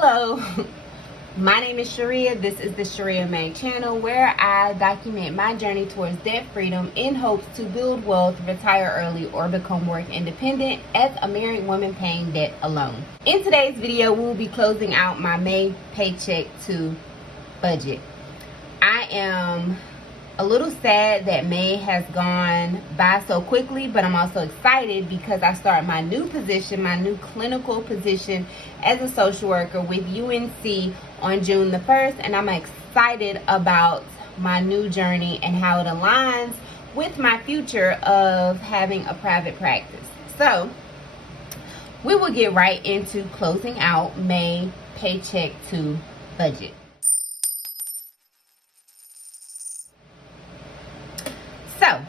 Hello, my name is Shirria. This is the Shirria Mac channel where I document my journey towards debt freedom in hopes to build wealth, retire early, or become work independent as a married woman paying debt alone. In today's video, we will be closing out my May paycheck to budget. I am a little sad that May has gone by so quickly, but I'm also excited because I start my new position, my new clinical position as a social worker with UNC on June the 1st, and I'm excited about my new journey and how it aligns with my future of having a private practice. So we will get right into closing out May paycheck to budget. So,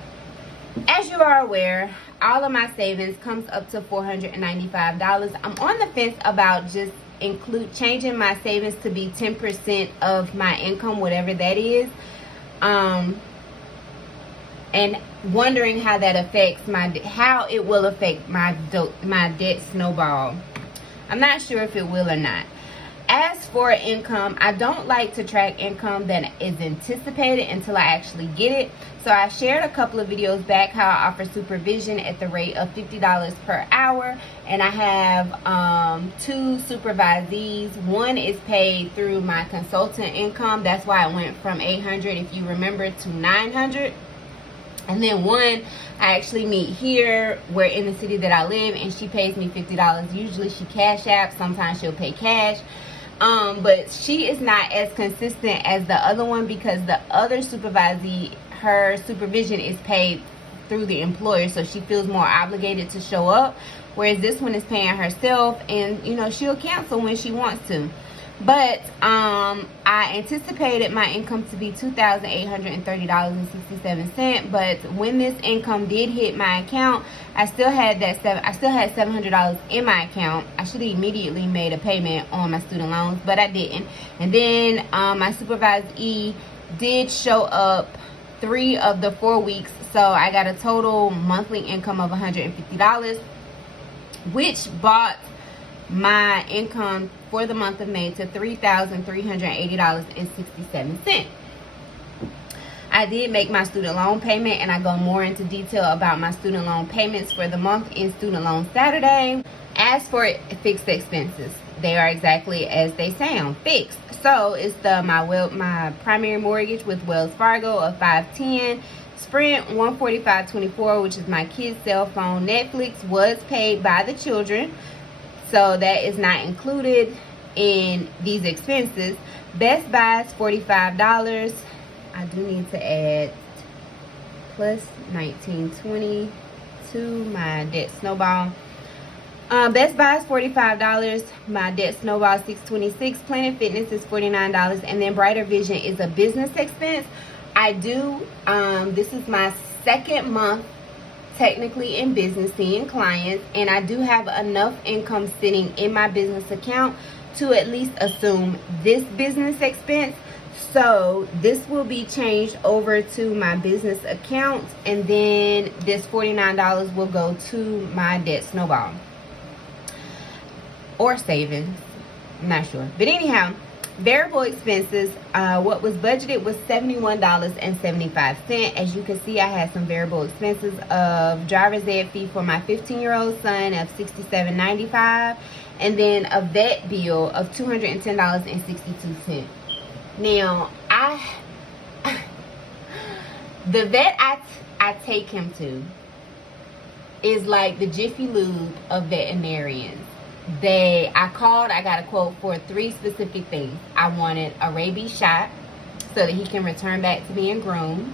as you are aware, all of my savings comes up to $495. I'm on the fence about just changing my savings to be 10% of my income, whatever that is, and wondering how that affects how it will affect my debt snowball. I'm not sure if it will or not. As for income, I don't like to track income that is anticipated until I actually get it. So I shared a couple of videos back how I offer supervision at the rate of $50 per hour. And I have 2 supervisees. One is paid through my consultant income. That's why I went from $800, if you remember, to $900. And then one I actually meet here, where in the city that I live, and she pays me $50. Usually she cash app, sometimes she'll pay cash. But she is not as consistent as the other one because the other supervisee, her supervision is paid through the employer, so she feels more obligated to show up, whereas this one is paying herself, and she'll cancel when she wants to. But I anticipated my income to be $2,830.67. But when this income did hit my account, I still had $700 in my account. I should have immediately made a payment on my student loans, but I didn't. And then my supervisee did show up 3 of the 4 weeks, so I got a total monthly income of $150, which brought my income for the month of May to $3,380.67. I did make my student loan payment, and I go more into detail about my student loan payments for the month in Student Loan Saturday. As for fixed expenses, they are exactly as they sound, fixed. So it's my primary mortgage with Wells Fargo of $510, Sprint $145.24, which is my kids' cell phone. Netflix was paid by the children, so that is not included in these expenses. Best Buy is $45. I do need to add plus $19.20 to my debt snowball. Best Buy is $45. My debt snowball is $626. Planet Fitness is $49, and then Brighter Vision is a business expense. This is my second month technically in business, seeing clients, and I do have enough income sitting in my business account to at least assume this business expense. So this will be changed over to my business account, and then this $49 will go to my debt snowball or savings, I'm not sure. But anyhow, variable expenses, what was budgeted was $71.75. As you can see, I had some variable expenses of driver's ed fee for my 15-year-old son of $67.95, and then a vet bill of $210.62. Now, the vet I take him to is like the Jiffy Lube of veterinarians. I called, I got a quote for 3 specific things. I wanted a rabies shot so that he can return back to being groomed.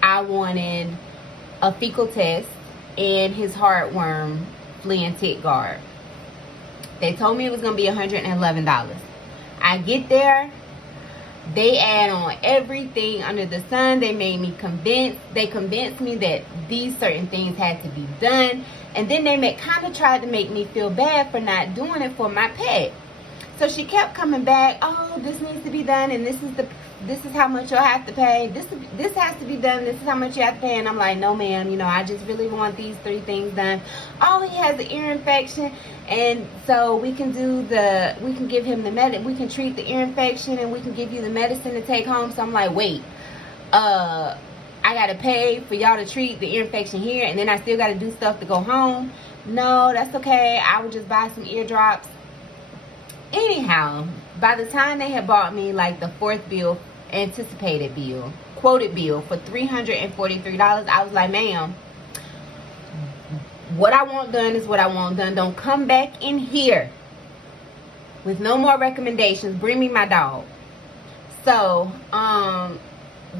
I wanted a fecal test and his heartworm flea and tick guard. They told me it was going to be $111. I get there, they add on everything under the sun. They made me They convinced me that these certain things had to be done. And then they kind of tried to make me feel bad for not doing it for my pet. So she kept coming back. Oh, this needs to be done, and this is how much you'll have to pay. This has to be done. This is how much you have to pay. And I'm like, no, ma'am. You know, I just really want these 3 things done. Oh, he has an ear infection, and so we can give him the we can treat the ear infection, and we can give you the medicine to take home. So I'm like, wait, I gotta pay for y'all to treat the ear infection here, and then I still gotta do stuff to go home. No, that's okay. I would just buy some eardrops. Anyhow, by the time they had bought me like the 4th bill, anticipated bill, quoted bill for $343, I was like, ma'am, what I want done is what I want done. Don't come back in here with no more recommendations. Bring me my dog. So,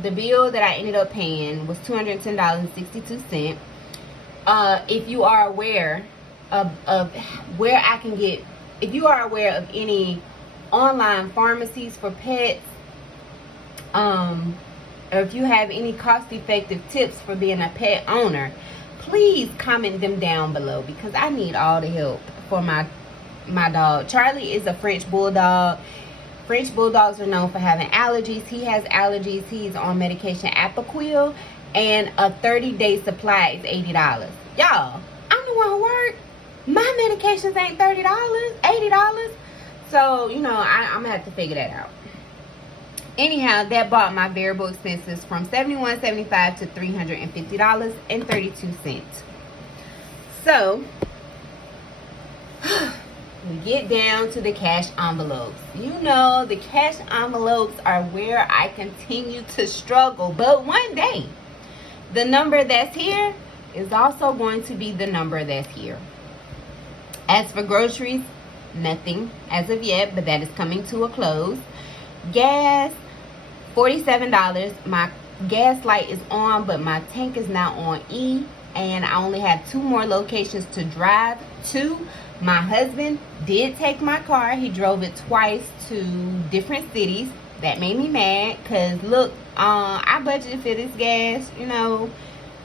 the bill that I ended up paying was $210.62. If you are aware of where I can get, if you are aware of any online pharmacies for pets, or if you have any cost-effective tips for being a pet owner, please comment them down below, because I need all the help for my dog. Charlie is a French Bulldog. French Bulldogs are known for having allergies. He has allergies. He's on medication Apoquel, and a 30-day supply is $80. Y'all, I'm the one who work. My medications ain't $30, $80. So, you know, I'm going to have to figure that out. Anyhow, that brought my variable expenses from $71.75 to $350.32. So, we get down to the cash envelopes. You know, the cash envelopes are where I continue to struggle. But one day, the number that's here is also going to be the number that's here. As for groceries, nothing as of yet, but that is coming to a close. Gas, $47. My gas light is on, but my tank is now on E, and I only have 2 more locations to drive to. My husband did take my car. He drove it twice to different cities. That made me mad, because look, I budgeted for this gas, you know,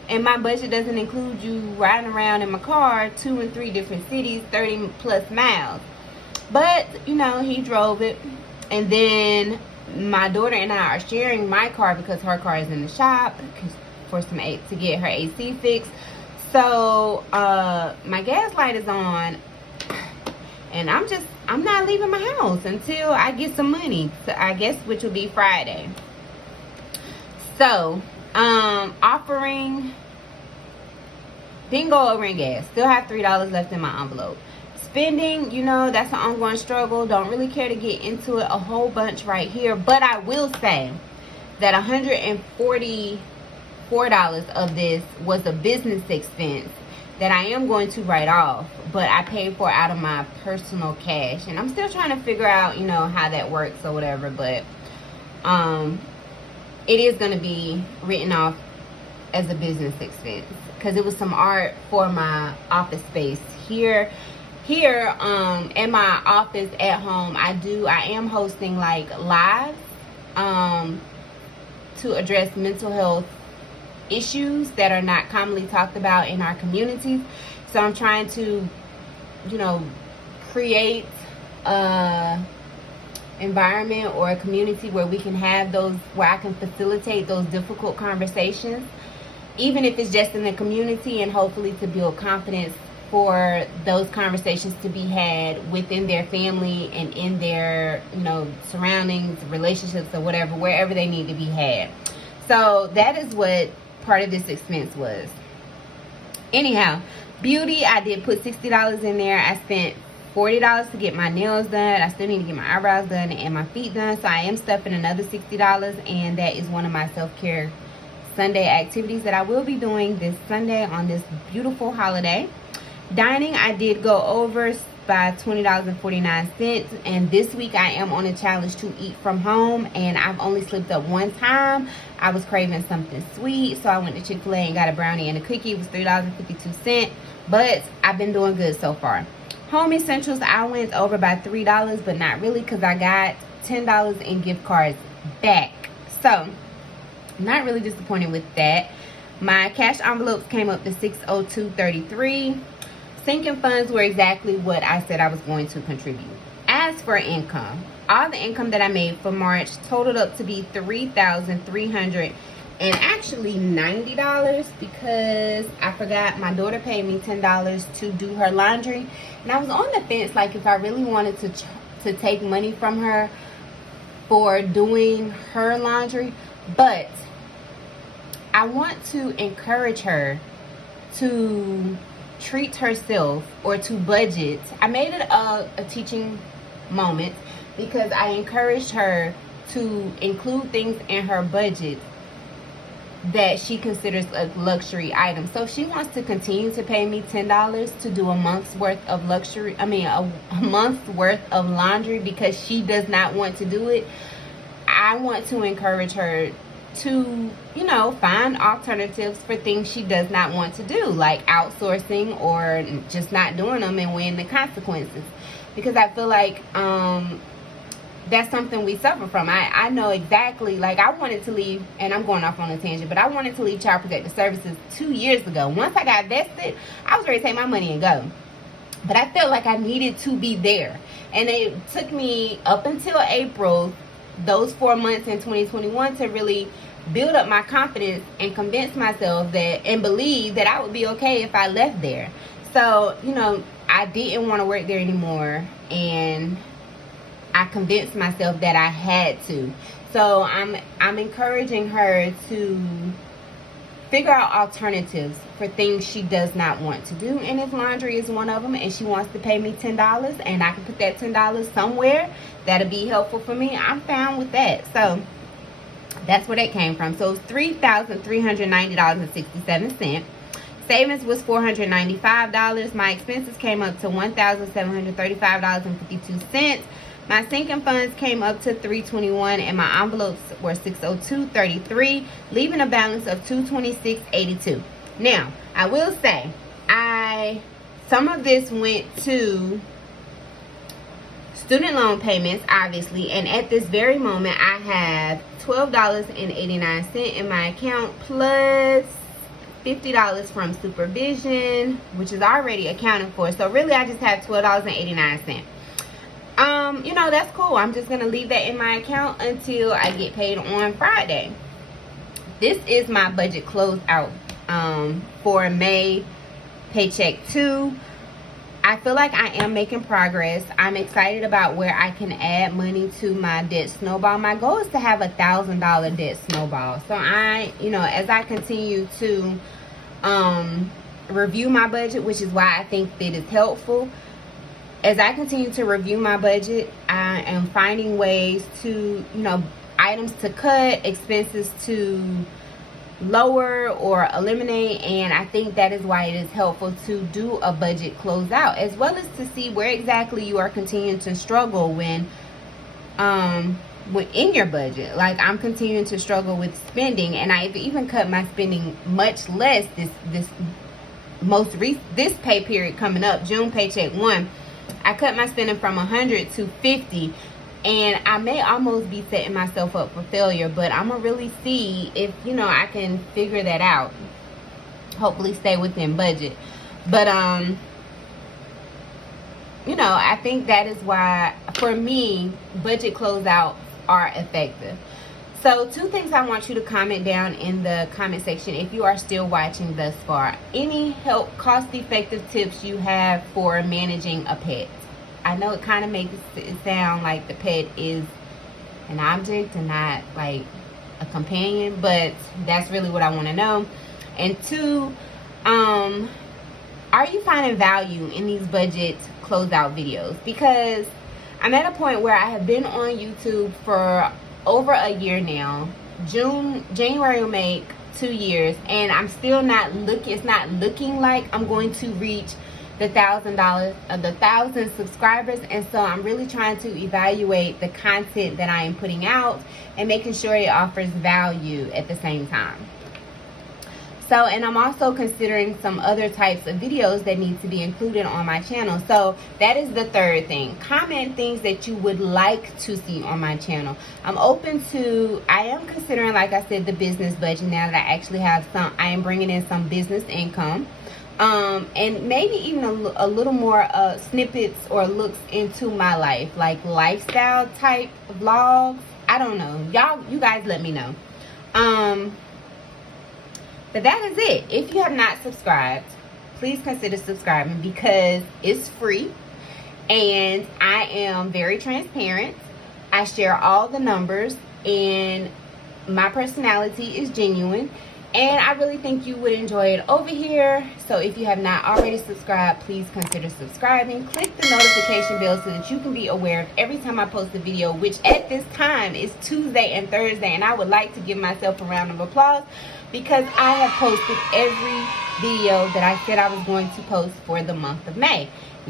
and my budget doesn't include you riding around in my car 2 and 3 different cities, 30 plus miles. But, you know, he drove it. And then my daughter and I are sharing my car, because her car is in the shop to get her AC fixed. So my gas light is on, and I'm not leaving my house until I get some money, so I guess, which will be Friday. So offering, didn't go over in gas. Still have $3 left in my envelope. Spending, you know, that's an ongoing struggle. Don't really care to get into it a whole bunch right here, but I will say that $144 of this was a business expense that I am going to write off, but I paid for out of my personal cash, and I'm still trying to figure out, you know, how that works or whatever. But it is going to be written off as a business expense, because it was some art for my office space here in my office at home. I am hosting like lives to address mental health issues that are not commonly talked about in our communities. So I'm trying to, you know, create a environment or a community where we can have those, where I can facilitate those difficult conversations, even if it's just in the community, and hopefully to build confidence for those conversations to be had within their family and in their, you know, surroundings, relationships, or whatever, wherever they need to be had. So that is what part of this expense was. Anyhow, beauty, I did put $60 in there. I spent $40 to get my nails done. I still need to get my eyebrows done and my feet done, so I am stuffing another $60, and that is one of my self-care Sunday activities that I will be doing this Sunday on this beautiful holiday. Dining, I did go over by $20.49, and this week I am on a challenge to eat from home, and I've only slipped up one time. I was craving something sweet, so I went to Chick-fil-A and got a brownie and a cookie. It was $3.52, but I've been doing good so far. Home essentials, I went over by $3, but not really, because I got $10 in gift cards back. So not really disappointed with that. My cash envelopes came up to $602.33. Sinking funds were exactly what I said I was going to contribute. As for income, all the income that I made for March totaled up to be $3,300 and actually $90 because I forgot my daughter paid me $10 to do her laundry, and I was on the fence like if I really wanted to take money from her for doing her laundry, but I want to encourage her to treat herself or to budget. I made it a teaching moment because I encouraged her to include things in her budget that she considers a luxury item. So if she wants to continue to pay me $10 to do a month's worth of a month's worth of laundry because she does not want to do it, I want to encourage her to, you know, find alternatives for things she does not want to do, like outsourcing or just not doing them and weighing the consequences. Because I feel like that's something we suffer from. I know exactly, like I wanted to leave, and I'm going off on a tangent, but I wanted to leave Child Protective Services 2 years ago. Once I got vested, I was ready to take my money and go. But I felt like I needed to be there. And it took me up until April, those 4 months in 2021, to really build up my confidence and convince myself that and believe that I would be okay if I left there. So, you know, I didn't want to work there anymore, and I convinced myself that I had to. So I'm encouraging her to figure out alternatives for things she does not want to do, and if laundry is one of them, and she wants to pay me $10 and I can put that $10 somewhere that'll be helpful for me, I'm fine with that. So that's where that came from. So it's $3,390.67. Savings was $495. My expenses came up to $1,735.52. My sinking funds came up to $321, and my envelopes were $602.33, leaving a balance of $226.82. Now, I will say, some of this went to student loan payments, obviously, and at this very moment, I have $12.89 in my account, plus $50 from supervision, which is already accounted for. So really, I just have $12.89. You know, that's cool. I'm just gonna leave that in my account until I get paid on Friday. This is my budget closeout for May Paycheck 2. I feel like I am making progress. I'm excited about where I can add money to my debt snowball. My goal is to have $1,000 debt snowball. So as I continue to review my budget, which is why I think that is helpful. As I continue to review my budget, I am finding ways to, items to cut, expenses to lower or eliminate, and I think that is why it is helpful to do a budget closeout, as well as to see where exactly you are continuing to struggle when in your budget. Like, I'm continuing to struggle with spending, and I've even cut my spending much less this pay period coming up, June Paycheck 1. I cut my spending from 100 to 50, and I may almost be setting myself up for failure, but I'm gonna really see if I can figure that out. Hopefully stay within budget. But I think that is why, for me, budget closeouts are effective. So 2 things I want you to comment down in the comment section if you are still watching thus far. Any cost-effective tips you have for managing a pet. I know it kind of makes it sound like the pet is an object and not like a companion, but that's really what I want to know. And 2, are you finding value in these budget closeout videos? Because I'm at a point where I have been on YouTube for over a year now. January will make 2 years, and I'm still not it's not looking like I'm going to reach the $1,000 subscribers. And so I'm really trying to evaluate the content that I am putting out and making sure it offers value at the same time. So, and I'm also considering some other types of videos that need to be included on my channel. So that is the 3rd thing. Comment things that you would like to see on my channel. I am considering, like I said, the business budget now that I actually have I am bringing in some business income. And maybe even a little more snippets or looks into my life, like lifestyle type vlogs. I don't know, you guys let me know. But that is it. If you have not subscribed, please consider subscribing because it's free and I am very transparent. I share all the numbers and my personality is genuine, and I really think you would enjoy it over here. So if you have not already subscribed, please consider subscribing. Click the notification bell so that you can be aware of every time I post a video, which at this time is Tuesday and Thursday. And I would like to give myself a round of applause because I have posted every video that I said I was going to post for the month of May.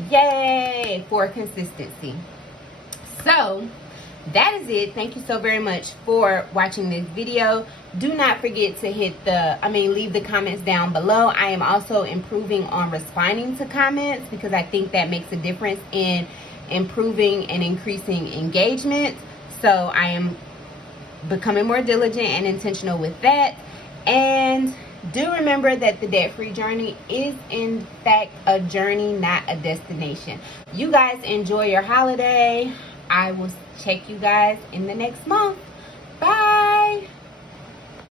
Yay for consistency. So that is it. Thank you so very much for watching this video. Do not forget to leave the comments down below. I am also improving on responding to comments because I think that makes a difference in improving and increasing engagement. So I am becoming more diligent and intentional with that. And do remember that the debt-free journey is in fact a journey, not a destination. You guys enjoy your holiday. I will check you guys in the next month.